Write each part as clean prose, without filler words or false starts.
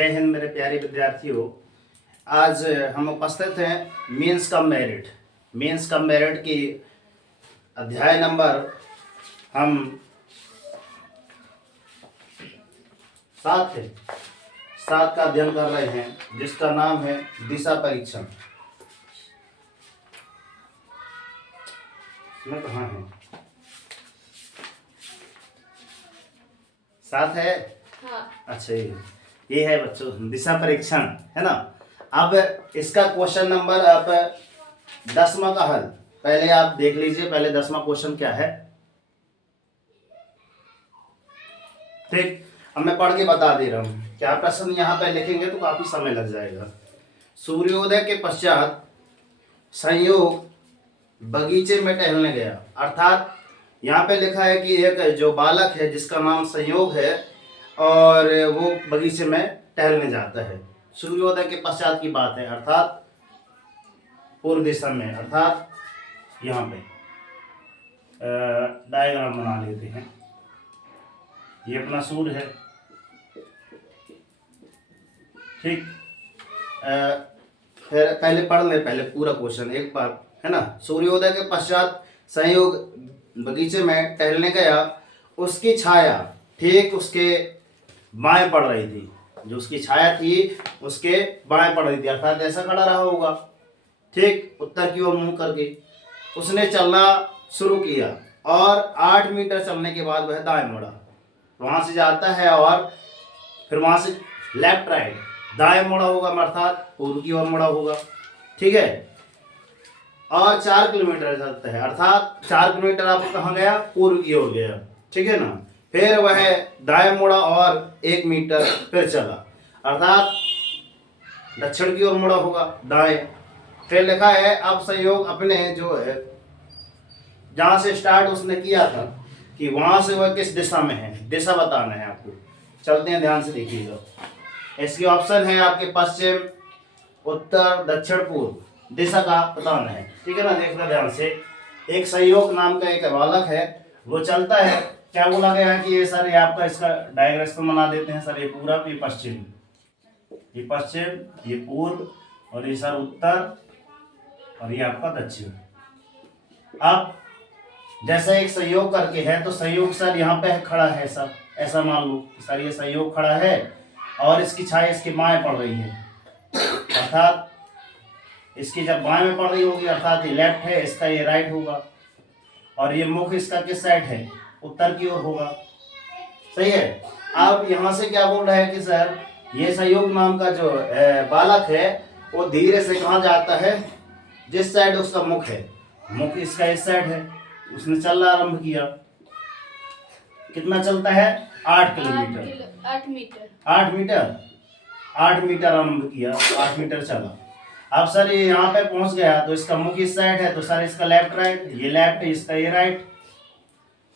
जय हिंद मेरे प्यारे विद्यार्थियों। आज हम उपस्थित हैं मीन्स कम मेरिट की अध्याय नंबर हम 7 का अध्ययन कर रहे हैं, जिसका नाम है दिशा परीक्षण। इसमें कहाँ है? 7 है। हाँ। अच्छा, ये है बच्चों दिशा परीक्षण, है ना। अब इसका क्वेश्चन नंबर आप 10वां का हल पहले आप देख लीजिए। पहले 10वां क्वेश्चन क्या है, ठीक। अब मैं पढ़ के बता दे रहा हूँ। क्या प्रश्न यहाँ पे लिखेंगे तो काफी समय लग जाएगा। सूर्योदय के पश्चात संयोग बगीचे में टहलने गया। अर्थात यहाँ पे लिखा है कि एक जो बालक है जिसका नाम संयोग है और वो बगीचे में टहलने जाता है। सूर्योदय के पश्चात की बात है, अर्थात पूर्व दिशा में, अर्थात यहाँ पे डायग्राम बना लेते हैं। ये अपना सूर्य है, ठीक। फिर पहले पढ़ ले, पहले पूरा क्वेश्चन एक बार, है ना। सूर्योदय के पश्चात संयोग बगीचे में टहलने गया। उसकी छाया ठीक उसके बाएं पड़ रही थी। जो उसकी छाया थी उसके बाएं पड़ रही थी, अर्थात ऐसा खड़ा रहा होगा, ठीक, उत्तर की ओर मुंह करके। उसने चलना शुरू किया और 8 मीटर चलने के बाद वह दाएं मुड़ा। वहां से जाता है और फिर वहां से लेफ्ट राइट दाएं मुड़ा होगा, अर्थात पूर्व की ओर मुड़ा होगा, ठीक है। और 4 किलोमीटर चलता है, अर्थात 4 किलोमीटर आपको कहाँ गया? पूर्व की ओर गया, ठीक है ना। फिर वह दाएं मुड़ा और 1 मीटर फिर चला, अर्थात दक्षिण की ओर मुड़ा होगा, दाएं। फिर लिखा है अब संयोग अपने जो है जहां से स्टार्ट उसने किया था कि वहां से वह किस दिशा में है, दिशा बताना है आपको। चलते हैं, ध्यान से देखिएगा। इसके ऑप्शन है आपके पश्चिम, उत्तर, दक्षिण, पूर्व दिशा का बताना है, ठीक है ना। देखना ध्यान से। एक संयोग नाम का एक बालक है, वो चलता है। क्या बोला गया है कि ये सर, ये आपका इसका डायग्राम बना देते हैं सर। ये पूरा, ये पश्चिम, ये पश्चिम, ये पूर्व और ये सर उत्तर और ये आपका दक्षिण। अब जैसे एक संयोग करके है तो संयोग सर यहाँ पे खड़ा है सर, ऐसा मान लो सर ये संयोग खड़ा है और इसकी छाया इसके बाएं पड़ रही है, अर्थात इसकी जब बाएं में पड़ रही होगी अर्थात ये लेफ्ट है, इसका ये राइट होगा। और ये मुख इसका किस साइड है? उत्तर की ओर होगा, सही है। अब यहाँ से क्या बोल रहा है कि सर ये संयोग नाम का जो बालक है वो धीरे से कहाँ जाता है? जिस साइड उसका मुख है, मुख इसका इस साइड है। उसने चलना आरंभ किया। कितना चलता है? 8 किलोमीटर, 8 मीटर 8 मीटर आरंभ किया, 8 मीटर चला। अब सर ये यहाँ पे पहुंच गया तो इसका मुख इस साइड है, तो सर इसका लेफ्ट राइट, ये लेफ्ट है, इसका ये राइट,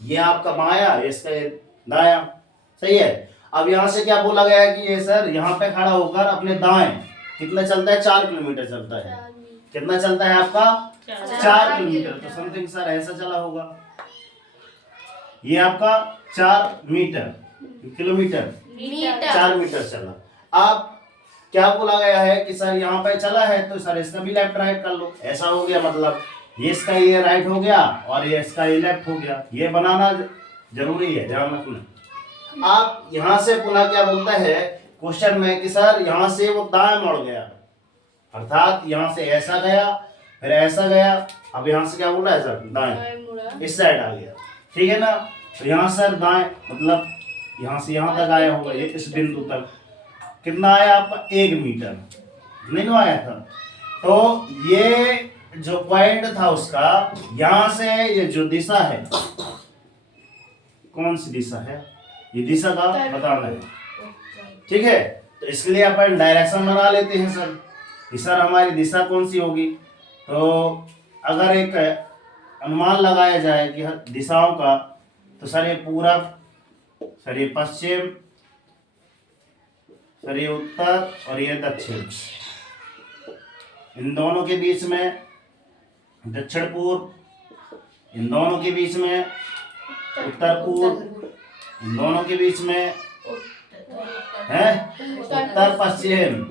ये आपका बाया, इसका ये दाया, सही है। अब यहाँ से क्या बोला गया है कि ये सर यहाँ पे खड़ा होकर अपने दाएं कितना चलता है? 4 किलोमीटर चलता है। कितना चलता है आपका? 4 किलोमीटर। तो समथिंग सर ऐसा चला होगा। ये आपका 4 मीटर, किलोमीटर, 4 मीटर चला। अब क्या बोला गया है कि सर यहाँ पे चला है तो सर इसका भी लेफ्ट राइट कर लो, ऐसा हो गया। मतलब ये इसका ये राइट हो गया और ये इसका ये लेफ्ट हो गया। ये बनाना जरूरी है, ध्यान रखना। आप यहाँ से पुनः क्या बोलता है क्वेश्चन में कि सर यहाँ से वो दाएं मुड़ गया, अर्थात यहाँ से ऐसा गया फिर ऐसा गया। अब यहाँ से क्या बोल रहा है सर? दाएं, इस साइड आ गया, ठीक है ना। तो यहाँ सर दाएं मतलब यहाँ से यहाँ तक आया होगा, ये इस बिंदु तक कितना आया आपका? 1 मीटर, नहीं ना आया था। तो ये जो पॉइंट था उसका, यहाँ से ये जो दिशा है, कौन सी दिशा है? ये दिशा का बताना है, ठीक है। तो इसके लिए अपन डायरेक्शन बना लेते हैं सर कि सर हमारी दिशा कौन सी होगी। तो अगर एक अनुमान लगाया जाए कि दिशाओं का, तो सर ये पूरब, सर ये पश्चिम, सर ये उत्तर और ये दक्षिण। इन दोनों के बीच में दक्षिण पूर्व, इन दोनों के बीच में उत्तर पूर्व, इन दोनों के बीच में है उत्तर पश्चिम,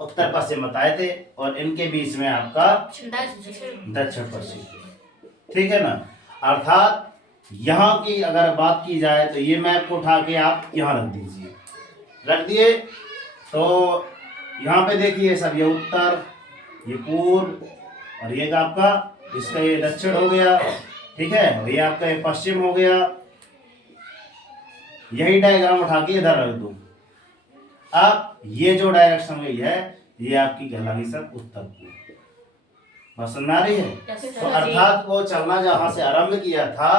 उत्तर पश्चिम बताए थे, और इनके बीच में आपका दक्षिण पश्चिम। ठीक है ना। अर्थात यहाँ की अगर बात की जाए तो ये मैप को उठा के आप यहाँ रख दीजिए, रख दिए तो यहाँ पे देखिए सर, ये उत्तर, ये पूर्व, और ये आपका इसका ये दक्षिण हो गया। ठीक है, और ये आपका ये पश्चिम हो गया। यही डायग्राम उठा के इधर रख दो। अब ये जो डायरेक्शन गई है ये आपकी कहलाएगी सर उत्तर पूर्व। बात समझ में आ रही है? तो अर्थात वो चलना जहां से आरंभ किया था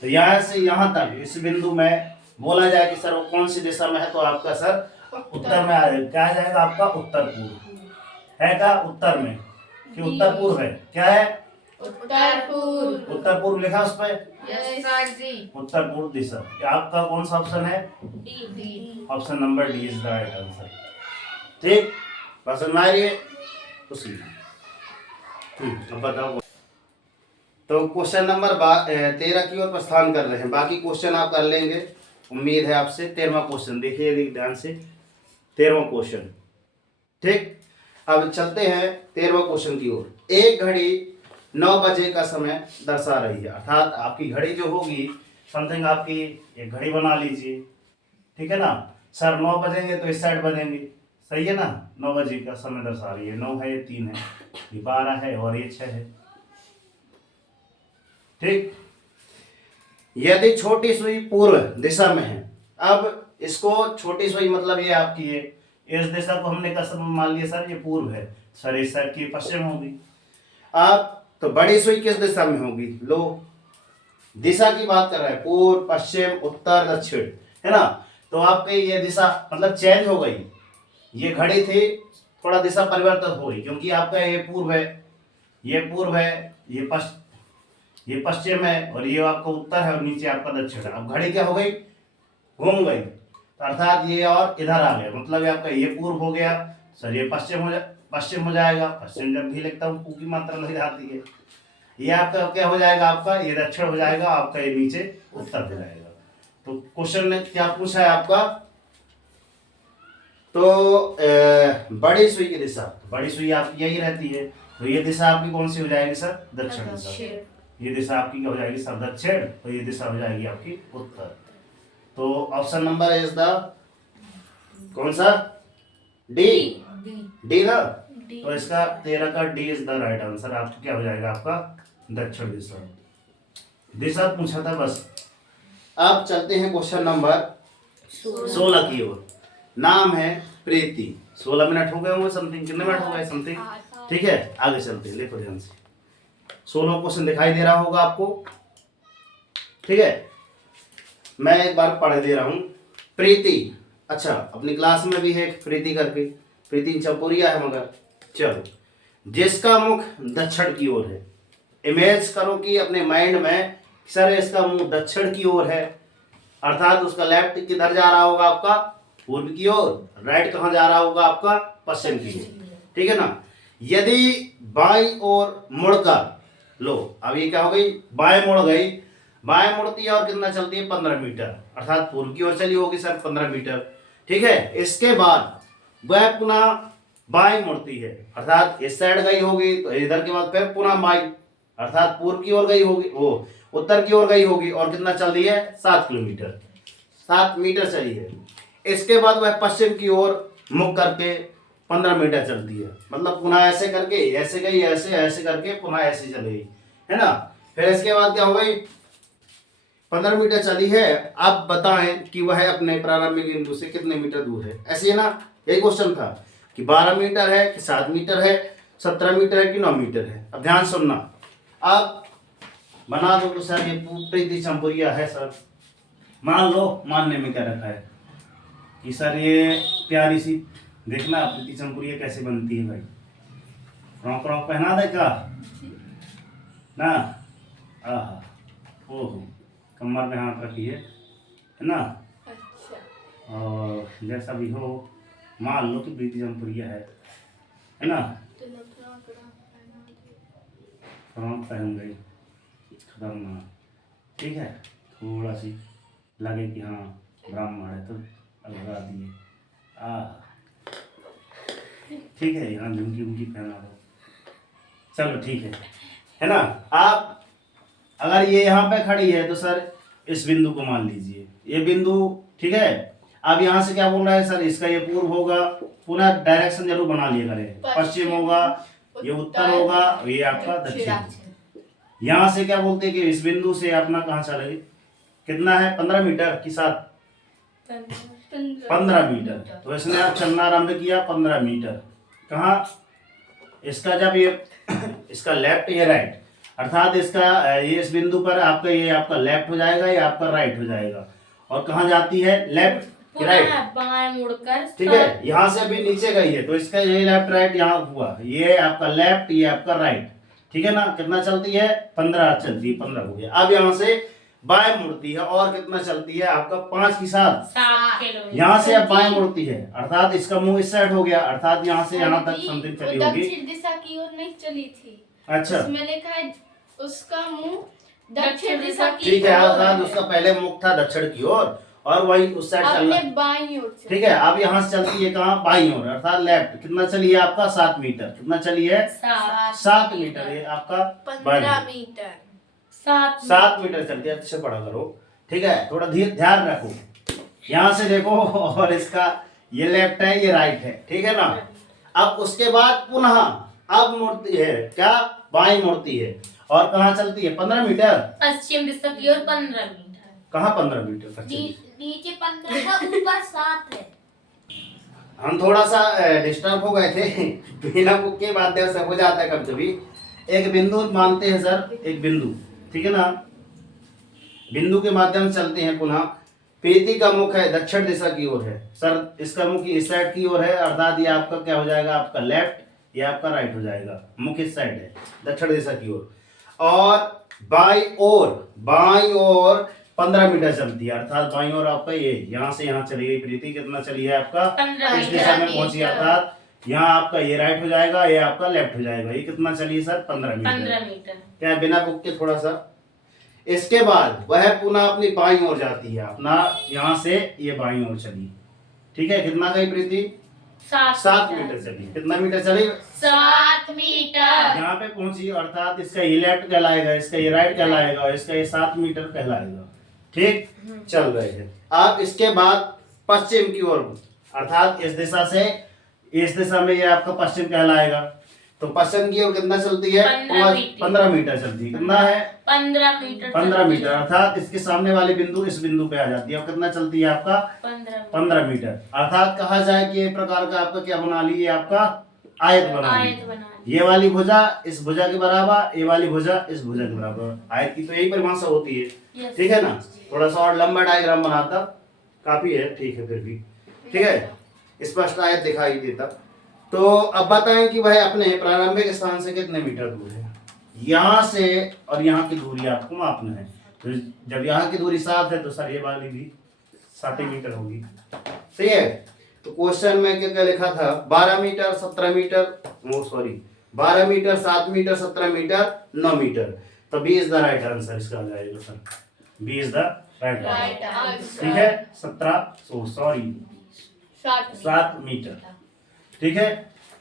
तो यहाँ से यहाँ तक इस बिंदु में बोला जाए कि सर वो कौन सी दिशा में है, तो आपका सर उत्तर में आ जाएगा। क्या आ जाएगा आपका उत्तर पूर्व है क्या? उत्तर में कि उत्तर पूर्व है? क्या है? उत्तर पूर्व। उत्तर पूर्व लिखा उस पर? यस सर जी। उत्तर पूर्व दिशा। आपका कौन सा ऑप्शन है? D. Option number D is the right answer. ठीक, बात समझ में आ रही है? उसी अब बताओ। तो क्वेश्चन नंबर 13 की ओर प्रस्थान कर रहे हैं। बाकी क्वेश्चन आप कर लेंगे, उम्मीद है आपसे। 13वां क्वेश्चन देखिए ध्यान से, 13वां क्वेश्चन। ठीक, अब चलते हैं 13वां क्वेश्चन की ओर। एक घड़ी 9 बजे का समय दर्शा रही है। अर्थात आपकी घड़ी जो होगी समथिंग, आपकी एक घड़ी बना लीजिए। ठीक है ना सर, 9 बजेंगे तो इस साइड बजेंगे, सही है ना। 9 बजे का समय दर्शा रही है। 9 है, ये 3 है, ये 12 है और ये 6 है। ठीक, यदि छोटी सुई पूर्व दिशा में है, अब इसको छोटी सुई मतलब ये आपकी है, इस दिशा को हमने कसम मान लिया सर ये पूर्व है, सर इस साइड की पश्चिम होगी। अब तो बड़ी सुई किस दिशा में होगी? लो, दिशा की बात कर रहे हैं, पूर्व, पश्चिम, उत्तर, दक्षिण, है ना। तो आपकी ये दिशा मतलब चेंज हो गई। ये घड़ी थी, थोड़ा दिशा परिवर्तन हो गई, क्योंकि आपका ये पूर्व है, ये पूर्व है, ये पश्चिम है, और ये आपका उत्तर है, और नीचे आपका दक्षिण है। अब घड़ी क्या हो गई? घूम गई। तो अर्थात ये और इधर आ गया, मतलब ये आपका ये पूर्व हो गया, सर ये पश्चिम हो जाएगा। पश्चिम जब भी लिखता हूँ पू की मात्रा लग जाती है। ये आपका क्या हो जाएगा? आपका ये दक्षिण हो जाएगा, आपका ये नीचे उत्तर हो जाएगा। तो क्वेश्चन ने क्या पूछा है आपका? तो बड़ी सुई की दिशा, बड़ी सुई आपकी यही रहती है, तो ये दिशा आपकी कौन सी हो जाएगी सर? दक्षिण दिशा। ये दिशा आपकी क्या हो जाएगी सर? दक्षिण, और ये दिशा हो जाएगी आपकी उत्तर। तो ऑप्शन नंबर इज द कौन सा? डी। डी ना। तो इसका 13 का D is the right answer. आपको क्या हो जाएगा? आपका दक्षिण दिशा। दिशा पूछा था बस। अब चलते हैं क्वेश्चन नंबर 16 की ओर। नाम है प्रीति। 16 मिनट हो गए होंगे समथिंग, कितने मिनट हो गए समथिंग? ठीक है, आगे चलते हैं, देखो ध्यान से। 16 क्वेश्चन दिखाई दे रहा होगा आपको, ठीक है। मैं एक बार पढ़ दे रहा हूं। प्रीति, अच्छा अपनी क्लास में भी है एक प्रीति करके, प्रीति चंपुरिया है मगर, चलो। जिसका मुख दक्षिण की ओर है, इमेज करो कि अपने माइंड में सर इसका मुंह दक्षिण की ओर है, अर्थात उसका लेफ्ट किधर जा रहा होगा? आपका पूर्व की ओर। राइट कहाँ जा रहा होगा? आपका पश्चिम की ओर, ठीक है ना। यदि बाईं ओर मुड़कर, लो अब ये क्या हो गई? बाएं मुड़ गई। बाएं मुड़ती है और कितना चलती है? 15 मीटर, अर्थात पूर्व की ओर चली होगी सर 15 मीटर, ठीक है। इसके बाद वह पुनः बाएं मुड़ती है, अर्थात इस साइड गई होगी, तो इधर के बाद फिर पुनः बाईं, अर्थात पूर्व की ओर गई होगी, वो उत्तर की ओर गई होगी, और कितना चल रही है? 7 किलोमीटर, 7 मीटर चली है। इसके बाद वह पश्चिम की ओर मुख करके 15 मीटर चलती है, मतलब पुनः ऐसे करके ऐसे गई, ऐसे ऐसे करके पुनः ऐसे चली गई, है ना। फिर इसके बाद क्या हो गई? 15 मीटर चली है। अब बताएं कि वह अपने प्रारंभिक बिंदु से कितने मीटर दूर है? ऐसे है ना, यही क्वेश्चन था कि 12 मीटर है कि 7 मीटर है, 17 मीटर है कि 9 मीटर है। अब ध्यान सुनना, अब बना दो तो सर ये प्रीति चंपुरिया है सर, मान लो। मानने में क्या रखा है कि सर ये प्यारी सी, देखना प्रीति चंपुरिया कैसे बनती है भाई। फ्रॉक फ्रॉक पहना दे का ना, आहा, ओहो, कमर में हाथ रखिए, है ना। अच्छा। और जैसा भी हो मान लो कि प्रीति चंपुरिया है ना। फ्रॉक पहन गई, खतरनाक, ठीक है। थोड़ा सी लगे कि हाँ ब्राह्मण है तो लगा दिए। ठीक है, यहाँ झुमकी उमकी पहना दो, चलो ठीक है ना। आप अगर ये यहाँ पे खड़ी है तो सर इस बिंदु को मान लीजिए, ये बिंदु, ठीक है। अब यहाँ से क्या बोल रहा है सर, इसका ये पूर्व होगा, पुनः डायरेक्शन जरूर बना लिया करें, पश्चिम होगा, ये उत्तर होगा, ये आपका दक्षिण। यहाँ से क्या बोलते हैं कि इस बिंदु से अपना कहाँ चले, कितना है 15 मीटर की साथ 15 मीटर। तो इसने अब चलना आरंभ किया 15 मीटर। कहाँ, इसका जब ये इसका लेफ्ट ये राइट, अर्थात इसका ये इस बिंदु पर आपका ये आपका लेफ्ट हो जाएगा, ये आपका राइट हो जाएगा। और कहाँ जाती है, लेफ्ट राइट, बाएं मुड़कर, ठीक है। यहाँ से अभी नीचे गई है तो इसका ये लेफ्ट राइट यहाँ हुआ, ये आपका लेफ्ट, ये आपका राइट, ठीक है ना। कितना चलती है, 15 चलती है, 15 हो गया। अब यहाँ से बाएं मुड़ती है और कितना चलती है आपका 5 की 7 किलोमीटर। यहाँ से अब बाएं मुड़ती है, अर्थात इसका मुंह इस साइड हो गया, अर्थात यहाँ से यहाँ तक समथिंग चली होगी। दक्षिण दिशा की ओर नहीं चली थी, अच्छा, उसमें लिखा है उसका मुंह दक्षिण दिशा की ठीक है, ओर अर्थात उसका पहले मुख था दक्षिण की ओर और वही उस साइड चलना, अपने बाईं ओर से। ठीक है। अब यहाँ से चलती है कहाँ, बाईं ओर, अर्थात लेफ्ट। कितना चली है आपका 7 मीटर, कितना चली है 7 मीटर, ये आपका 15 मीटर, 7 मीटर चलती है। अच्छे से पढ़ा करो, ठीक है, थोड़ा ध्यान रखो। यहाँ से देखो और इसका ये लेफ्ट है, ये राइट है, ठीक है ना। अब उसके बाद पुनः अब मुड़ती है क्या, बाईं मुड़ती है और कहाँ चलती है 15 मीटर, पश्चिम दिशा की ओर 15 मीटर। कहाँ 15 मीटर तक चली? नीचे 15 का, ऊपर 7 है। हम थोड़ा सा डिस्टर्ब हो गए थे, बिना बुक के माध्यम से हो जाता है कभी कभी। एक बिंदु मानते हैं सर, एक बिंदु, ठीक है ना, बिंदु के माध्यम से चलते हैं। पुनः प्रीति का मुख है दक्षिण दिशा की ओर है सर, इसका मुख इस साइड की ओर है, अर्थात ये आपका क्या हो जाएगा, आपका लेफ्ट, ये आपका राइट हो जाएगा। मुख इस साइड है दक्षिण दिशा की ओर। और बाईं ओर 15 मीटर चलती है, अर्थात बाईं ओर आपका ये यहाँ से यहाँ चली गई प्रीति, कितना चली है आपका 15 इस दिशा में पहुंची, अर्थात यहाँ आपका ये राइट हो जाएगा, ये आपका लेफ्ट हो जाएगा। ये कितना चली सर 15 मीटर। क्या बिना बुक के थोड़ा सा। इसके बाद वह पुनः अपनी बाईं ओर जाती है, अपना यहाँ से ये बाईं ओर चली, ठीक है। कितना गई प्रीति, 7 मीटर चली। कितना मीटर चली, 7 मीटर। यहाँ पे पहुंची, अर्थात इसका ये लेफ्ट कहलाएगा, इसका ये राइट कहलाएगा और इसका ये 7 मीटर कहलाएगा, ठीक। चल रहे हैं। अब इसके बाद पश्चिम की ओर, अर्थात इस दिशा से इस दिशा में ये आपका पश्चिम कहलाएगा। तो पश्चिम की ओर कितना चलती है, 15 मीटर चलती है। कितना है 15 मीटर, अर्थात इसके सामने वाले बिंदु इस बिंदु पे आ जाती है। और कितना चलती है आपका 15 मीटर, अर्थात कहा जाए कि एक प्रकार का आपका क्या बना ली, ये आपका आयत बना ली। ये वाली भुजा इस भुजा के बराबर, ये वाली भुजा इस भुजा के बराबर। आयत की तो यही परिभाषा होती है, ठीक है ना। थोड़ा सा और लंबा डायग्राम बनाता काफी है, ठीक है, फिर भी ठीक है, स्पष्ट आयत दिखाई देता। तो अब बताएं कि वह अपने प्रारंभिक स्थान से कितने मीटर दूर है। यहाँ से और यहाँ की दूरी आपको मापना है। तो जब यहाँ की दूरी 7 है तो सर ये वाली भी 7 मीटर होगी, सही है। तो क्वेश्चन में क्या क्या लिखा था, 12 metre 17 metre, 12 metre 7 metre 17 metre 9 metre. तो B is the right answer, इसका आ जाएगा sir, B is the right answer, ठीक है। 7 मीटर, ठीक है।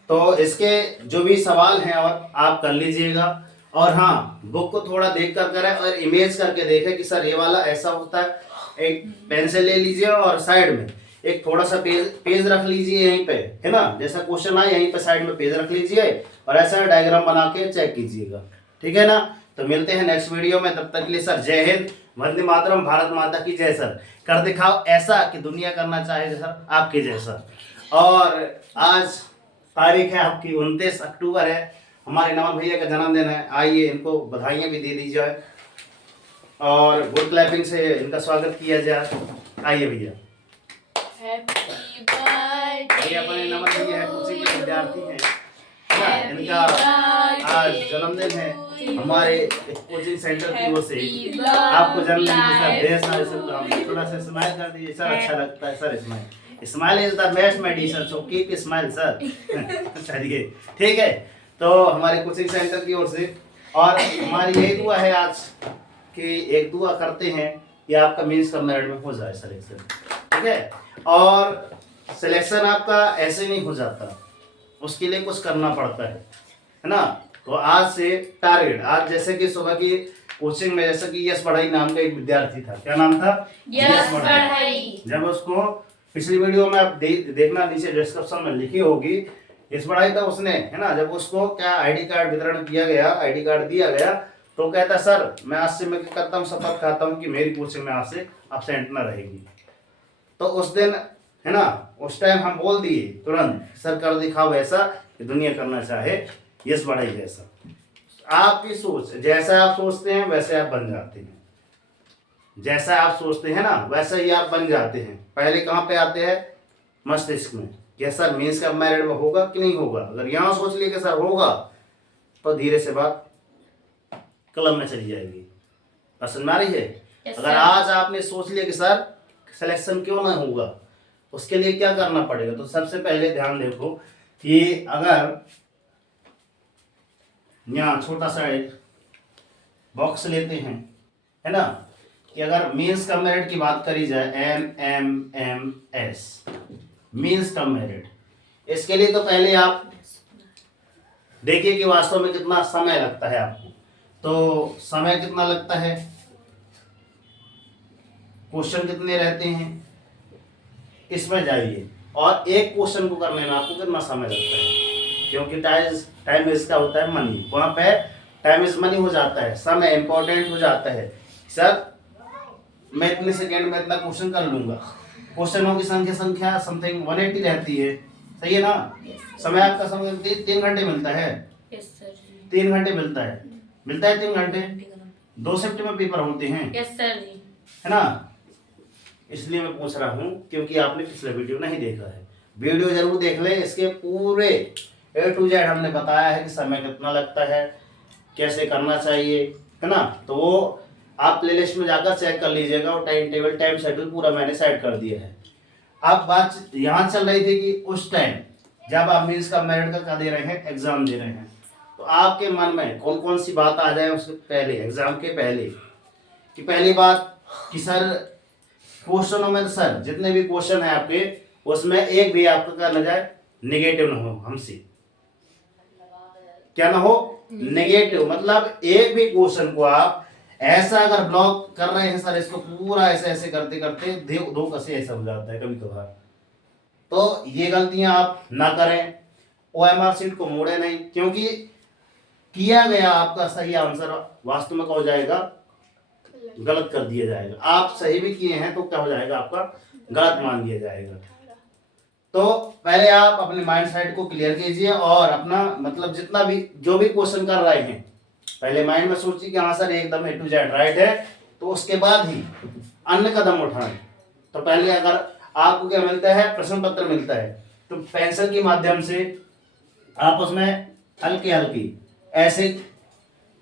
तो इसके जो भी सवाल हैं और आप कर लीजिएगा। और हाँ, बुक को थोड़ा देख कर करें और इमेज करके देखें कि सर ये वाला ऐसा होता है। एक पेंसिल ले लीजिए और साइड में एक थोड़ा सा पेज रख लीजिए यहीं पे, है ना, जैसा क्वेश्चन आए यहीं पे साइड में पेज रख लीजिए और ऐसा डायग्राम बना के चेक कीजिएगा, ठीक है ना। तो मिलते हैं नेक्स्ट वीडियो में, तब तक के लिए सर जय हिंद, वंदे मातरम, भारत माता की जय। सर कर दिखाओ ऐसा कि दुनिया करना चाहे सर आपके जैसा। और आज तारीख है आपकी 29 अक्टूबर है, हमारे नमन भैया का जन्मदिन है। आइए इनको बधाइयाँ भी दे दी जाए और गुड क्लैपिंग से इनका स्वागत किया जाए। आइए भैया, भैया अपने नमन भैया है, कोचिंग के विद्यार्थी हैं, इनका आज जन्मदिन है। हमारे कोचिंग सेंटर की ओर से आपको जन्मदिन की सर ढेर सारे शुभकामनाएं। थोड़ा सा स्माइल कर दीजिए सर, अच्छा लगता है sir smile is the best medicine, so keep smile sir. चलिए ठीक है, तो हमारे कोचिंग सेंटर की ओर से और हमारी यही दुआ है आज कि एक दुआ करते हैं कि आपका मेंस का मेरिट में हो जाए सिलेक्शन। ठीक है। और सिलेक्शन आपका ऐसे नहीं हो जाता, उसके लिए कुछ करना पड़ता है ना। तो आज से टारगेट, आज जैसे कि सुबह की कोचिंग में जैसे कि यश बढ़ाई नाम का एक विद्यार्थी था, क्या नाम था? यश बढ़ाई। जब उसको पिछली वीडियो में आप देखना, नीचे डिस्क्रिप्शन में लिखी होगी, यश बढ़ाई था उसने, है ना। जब उसको क्या आईडी कार्ड वितरण किया गया, आईडी कार्ड दिया गया, तो कहता सर मैं आज से मैं क्या करता हूँ, शपथ खाता हूँ कि मेरी कोचिंग में आज से एब्सेंट ना रहेगी। तो उस दिन, है ना, उस टाइम हम बोल दिए तुरंत, सर कर दिखाओ वैसा कि दुनिया करना चाहे यश बढ़ाई जैसा। आपकी सोच, जैसा आप सोचते हैं वैसे आप बन जाते हैं, जैसा आप सोचते हैं ना वैसा ही आप बन जाते हैं। पहले कहाँ पे आते हैं? मस्तिष्क में, कि सर मीन्स का मेरिट में होगा कि नहीं होगा। अगर यहाँ सोच लिए कि सर होगा, तो धीरे से बात कलम में चली जाएगी। पसंद में आ रही है? अगर आज आपने सोच लिया कि सर सिलेक्शन क्यों ना होगा, उसके लिए क्या करना पड़ेगा, तो सबसे पहले ध्यान देखो कि अगर यहाँ छोटा सा बॉक्स लेते हैं, है ना, कि अगर मीन्स कम मेरिट की बात करी जाए, MMMS मीन्स कम मेरिट, इसके लिए तो पहले आप देखिए कि वास्तव में कितना समय लगता है आपको। तो समय कितना लगता है, क्वेश्चन कितने रहते हैं, इसमें जाइए, और एक क्वेश्चन को करने में आपको कितना समय लगता है, क्योंकि टाइम इसका होता है मनी, वहां पे टाइम इज मनी हो जाता है, समय इंपॉर्टेंट हो जाता है। सर मैं इतने सेकेंड में इतना क्वेश्चन कर लूंगा, क्वेश्चनों की संख्या समथिंग 180 रहती है, सही है ना। समय आपका समय 3 घंटे मिलता है, 3 घंटे मिलता है 3 घंटे, 2 शिफ्ट में पेपर होते हैं, है ना। इसलिए मैं पूछ रहा हूँ क्योंकि आपने पिछला वीडियो नहीं देखा है, वीडियो जरूर देख ले। इसके पूरे A to Z हमने बताया है कि समय कितना लगता है, कैसे करना चाहिए, है ना। तो वो आप प्लेलिस्ट में जाकर चेक कर लीजिएगा, और टाइम टेबल, टाइम शेड्यूल पूरा मैंने सेट कर दिया है। अब बात यहाँ चल रही थी कि उस टाइम जब आप मीन्स का मेरिट का दे रहे हैं, एग्जाम दे रहे हैं, तो आपके मन में कौन कौन सी बात आ जाए उसके पहले, एग्जाम के पहले। कि पहली बात कि सर क्वेश्चनों में, सर जितने भी क्वेश्चन है आपके, उसमें एक भी आपका क्या न जाए, नेगेटिव ना हो हमसे, क्या ना हो, नेगेटिव। मतलब एक भी क्वेश्चन को आप ऐसा अगर ब्लॉक कर रहे हैं, सर इसको पूरा ऐसे ऐसे करते करते दो कसे ऐसा हो जाता है कभी कभार, तो ये गलतियां आप ना करें। OMR शीट को मोड़े नहीं, क्योंकि किया गया आपका सही आंसर वास्तव में क्या हो जाएगा, गलत कर दिया जाएगा। आप सही भी किए हैं तो क्या हो जाएगा, आपका गलत मान लिया जाएगा। तो पहले आप अपने माइंड सेट को क्लियर कीजिए, और अपना मतलब जितना भी जो भी क्वेश्चन कर रहे हैं, पहले माइंड में सोचिए कि हाँ सर एकदम A to Z राइट है, तो उसके बाद ही अन्य कदम उठाएं। तो पहले अगर आपको क्या मिलता है, प्रश्न पत्र मिलता है, तो पेंसिल के माध्यम से आप उसमें हल्की हल्की ऐसे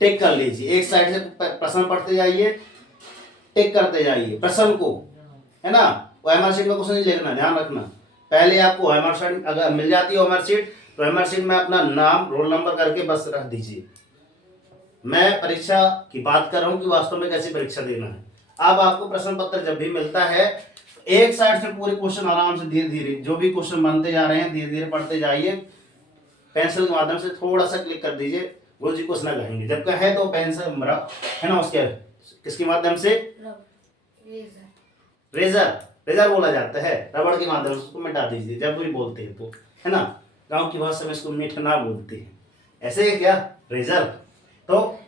टिक कर लीजिए, एक साइड से प्रश्न पढ़ते जाइए, टिक करते जाइए प्रश्न को, है ना। OMR शीट में कुछ नहीं लिखना, ध्यान रखना। पहले आपको OMR शीट अगर मिल जाती है, OMR शीट, तो OMR शीट में अपना नाम, रोल नंबर करके बस रख दीजिए। मैं परीक्षा की बात कर रहा हूँ कि वास्तव में कैसी परीक्षा देना है। अब आपको प्रश्न पत्र जब भी मिलता है, एक साइड से पूरे क्वेश्चन आराम से धीरे धीरे जो भी क्वेश्चन बनते जा रहे हैं धीरे धीरे पढ़ते जाइए, पेंसिल के माध्यम से थोड़ा सा क्लिक कर दीजिए। गुरु जी कुछ ना कहेंगे, जब कहे तो पेंसिल है ना, उसके किसके माध्यम से, रेजर बोला जाता है, रबड़ के माध्यम से उसको मिटा दीजिए जब भी बोलते हैं तो, है ना। गांव की भाषा में इसको मीठा ना बोलते हैं, ऐसे है क्या, रेजर। तो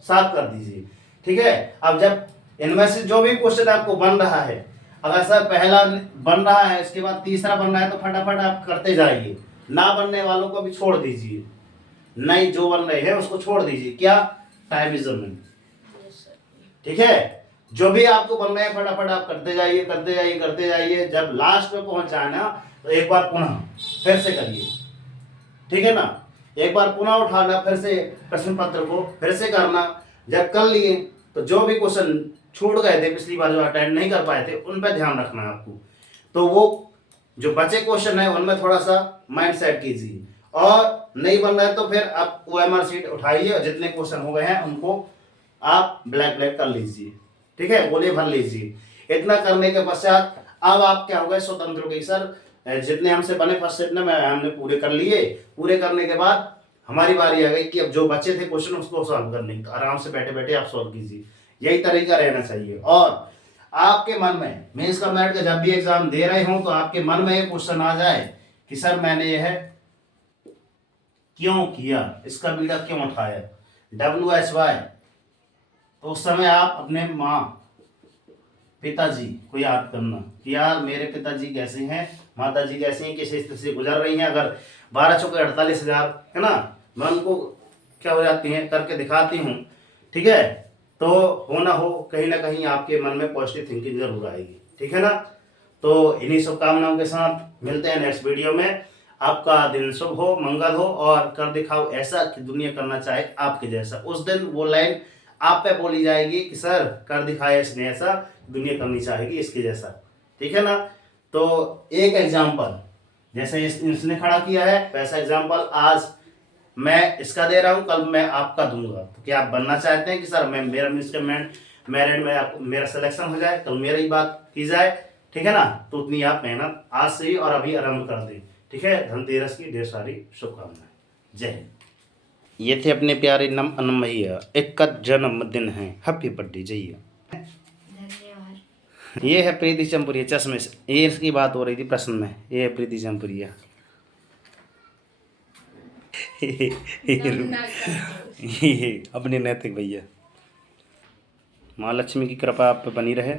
साफ कर दीजिए, ठीक है। अब जब इनमें से जो भी क्वेश्चन आपको बन रहा है, अगर सर पहला बन रहा है इसके बाद तीसरा बन रहा है, तो फटाफट आप करते जाइए, ना बनने वालों को भी छोड़ दीजिए, नहीं जो बन रहे हैं उसको छोड़ दीजिए। क्या, टाइम इज मनी, ठीक है। जो भी आपको बन रहे हैं फटाफट आप करते जाइए करते जाइए करते जाइए, जब लास्ट में पहुंच जाए ना, तो एक बार पुनः फिर से करिए, ठीक है ना। एक बार पुनः उठाना, फिर से प्रश्न पत्र को फिर से करना। जब कर लिए तो जो भी क्वेश्चन छूट गए थे पिछली बार जो अटेंड नहीं कर पाए थे, उन पर ध्यान रखना है आपको। तो वो जो बचे क्वेश्चन है उनमें थोड़ा सा माइंड सेट कीजिए, और नहीं बन रहा है तो फिर आप OMR शीट उठाइए और जितने क्वेश्चन हो गए हैं उनको आप ब्लैक कर लीजिए, ठीक है, गोले भर लीजिए। इतना करने के पश्चात अब आप क्या हो गए स्वतंत्र हो गए सर, जितने हमसे बने फर्स्ट सेट में हमने पूरे कर लिए। पूरे करने के बाद हमारी बारी आ गई कि अब जो बच्चे थे क्वेश्चन उसको सॉल्व करने की, तो आराम से बैठे बैठे आप सॉल्व कीजिए। यही तरीका रहना चाहिए। और आपके मन में मेंस का मेरिट का जब भी एग्जाम दे रहे हो तो आपके मन में ये क्वेश्चन आ जाए कि सर मैंने यह क्यों किया, इसका बीड़ा क्यों उठाया, WHY, तो उस समय आप अपने माँ पिताजी को याद करना कि यार मेरे पिताजी कैसे हैं, माता जी कैसे हैं, किस स्थिति से गुजर रही हैं। अगर 12 चौके 48,000 है ना, मैं उनको क्या हो जाती हैं करके दिखाती हूँ, ठीक है, तो हो ना हो कहीं ना कहीं आपके मन में पॉजिटिव थिंकिंग जरूर आएगी, ठीक है ना। तो इन्हीं शुभकामनाओं के साथ मिलते हैं नेक्स्ट वीडियो में। आपका दिन शुभ हो, मंगल हो, और कर दिखाओ ऐसा कि दुनिया करना चाहे आपके जैसा। उस दिन वो लाइन आप पे बोली जाएगी कि सर कर दिखाया इसने ऐसा, दुनिया करनी चाहेगी इसके जैसा, ठीक है ना। तो एक एग्जाम्पल जैसे इसने खड़ा किया है वैसा एग्जाम्पल आज मैं इसका दे रहा हूँ, कल मैं आपका दूंगा। तो क्या आप बनना चाहते हैं कि सर मैं मेरा मेरिट में मेरा सिलेक्शन हो जाए, कल मेरा ही बात की जाए, ठीक है ना। तो उतनी आप मेहनत आज से ही और अभी आरंभ कर दें, ठीक है। धनतेरस की ढेर सारी शुभकामनाएं। जय हिंद। ये थे अपने प्यारे अनम भैया, इनका जन्मदिन है, हैप्पी बर्थडे जय। धन्यवाद। ये है प्रीति चंपुरिया चश्मे से, ये इसकी बात हो रही थी प्रश्न में, ये है प्रीति चंपुरिया। ये अपने नैतिक भैया। माँ लक्ष्मी की कृपा आप पे बनी रहे।